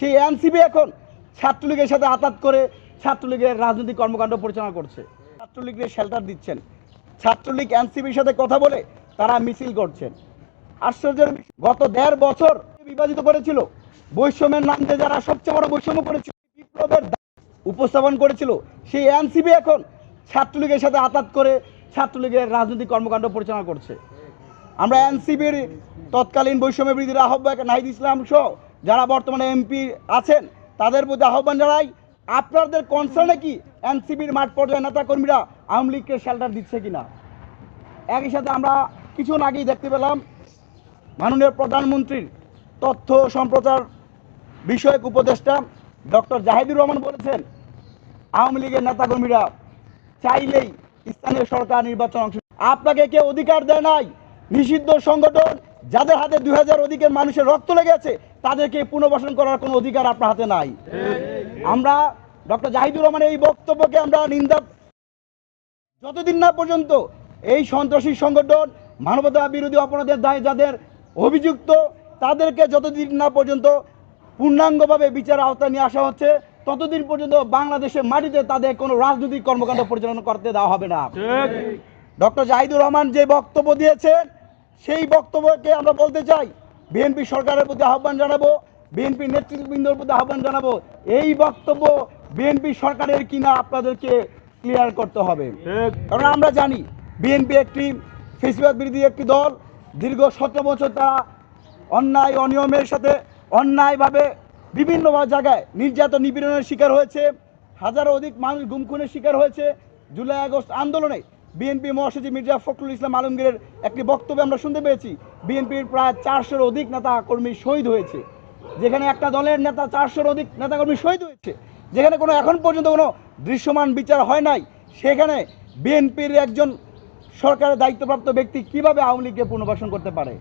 সেই এনসিপি এখন ছাত্রলীগের সাথে আতাত করে ছাত্রলীগের রাজনৈতিক কর্মকাণ্ড পরিচালনা করছে। ছাত্রলীগের শেল্টার দিচ্ছেন, ছাত্রলীগ এনসিপির সাথে কথা বলে তারা মিছিল করছেন। আশ্চর্যের গত ১.৫ বছর বিভাজিত করেছিল, বৈষম্যের নাম দিয়ে যারা সবচেয়ে বড় বৈষম্য করেছিল, বিপ্লবের উপস্থাপন করেছিল, সেই এনসিপি এখন ছাত্রলীগের সাথে আতাত করে ছাত্রলীগের রাজনৈতিক কর্মকাণ্ড পরিচালনা করছে। আমরা এনসিপির তৎকালীন বৈষম্য বিরোধীর আহ্বায়ক নাহিদ ইসলাম সহ যারা বর্তমানে এমপি আছেন তাদের প্রতি আহ্বান জানাই, আপনাদের কনসার্নে কি এনসিপির মাঠ পর্যায়ে নেতাকর্মীরা আওয়ামী লীগকে শেল্টার দিচ্ছে কিনা? একই সাথে আমরা কিছুক্ষণ আগেই দেখতে পেলাম মাননীয় প্রধানমন্ত্রীর তথ্য সম্প্রচার বিষয়ক উপদেষ্টা ডক্টর জাহিদুর রহমান বলেছেন আওয়ামী লীগের নেতাকর্মীরা চাইলেই স্থানীয় সরকার নির্বাচন অংশ। আপনাকে কেউ অধিকার দেয় নাই। নিষিদ্ধ সংগঠন যাদের হাতে 2000 অধিকের মানুষের রক্ত লেগেছে তাদেরকে পুনর্বাসন করার কোনো অধিকার আপনার হাতে নাই। আমরা ডক্টর জাহিদুর রহমানের এই বক্তব্যকে আমরা নিন্দা, যতদিন না পর্যন্ত এই সন্ত্রাসী সংগঠন মানবতা বিরোধী অপরাধের দায়ে যাদের অভিযুক্ত তাদেরকে যতদিন না পর্যন্ত পূর্ণাঙ্গভাবে বিচার আওতায় নিয়ে আসা হচ্ছে ততদিন পর্যন্ত বাংলাদেশের মাটিতে তাদের কোনো রাজনৈতিক কর্মকাণ্ড পরিচালনা করতে দেওয়া হবে না। ডক্টর জাহিদুর রহমান যে বক্তব্য দিয়েছেন সেই বক্তব্যকে আমরা বলতে চাই, বিএনপি সরকারের প্রতি আহ্বান জানাবো, বিএনপি নেতৃবৃন্দর প্রতি আহ্বান জানাবো, এই বক্তব্য বিএনপি সরকারের কিনা আপনাদেরকে ক্লিয়ার করতে হবে। কারণ আমরা জানি বিএনপি একটি ফেসিবাদ বিরোধী একটি দল, দীর্ঘ 17 বছর তারা অন্যায় অনিয়মের সাথে অন্যায়ভাবে বিভিন্ন জায়গায় নির্যাতন নিপীড়নের শিকার হয়েছে, হাজারো অধিক মানুষ গুম খুনের শিকার হয়েছে। জুলাই আগস্ট আন্দোলনে বিএনপি মহাসচিব মির্জা ফখরুল ইসলাম আলমগীরের একটি বক্তব্যে আমরা শুনতে পেয়েছি বিএনপির প্রায় 400-র অধিক নেতা কর্মী শহীদ হয়েছে। যেখানে একটা দলের নেতা 400-র অধিক নেতাকর্মী শহীদ হয়েছে, যেখানে কোনো এখন পর্যন্ত কোনো দৃশ্যমান বিচার হয় নাই, সেখানে বিএনপির একজন সরকারের দায়িত্বপ্রাপ্ত ব্যক্তি কিভাবে আওয়ামী লীগকে পুনর্বাসন করতে পারে?